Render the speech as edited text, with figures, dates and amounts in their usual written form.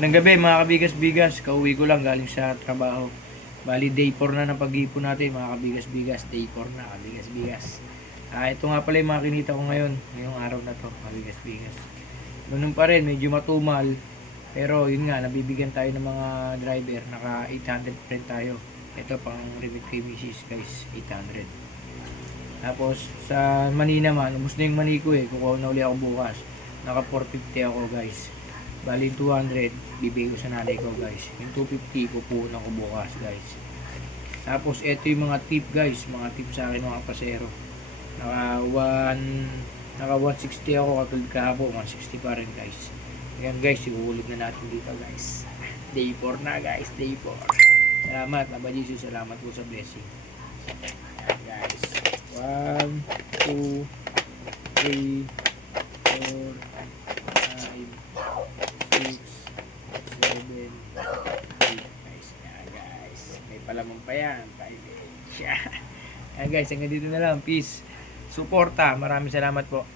Ng gabi mga kabigas-bigas, kauwi ko lang galing sa trabaho. Bali day 4 na ng pag-iipon natin mga kabigas-bigas, day 4 na kabigas-bigas. Ito nga pala yung mga kinita ko ngayon, ngayong araw na to kabigas-bigas. Ganun pa rin, medyo matumal. Pero yun nga, nabibigyan tayo ng mga driver, naka 800 pa rin tayo. Ito pang remit kay Mrs. guys, 800. Tapos sa mani naman, ubos na yung mani ko kukuha na uli ako bukas. Naka 450 ako guys. Bali 200, bibigay ko sa nanay ko guys. Yung 250, kupunan ko bukas guys. Tapos ito yung mga tip guys, mga tip sa akin mga pasero. Naka 160 ako katulad kahapon, 160 pa rin guys. Ayan guys, iuulit na natin dito guys. Day 4 na guys, day 4. Salamat, Aba Jesus, salamat po sa blessing. Ayan guys. 1, 2, 3, 4, 5, 6, 7, 8 guys. Ayan guys. May palamang pa yan. Ayan guys, hanggang dito na lang. Peace. Suporta. Maraming salamat po.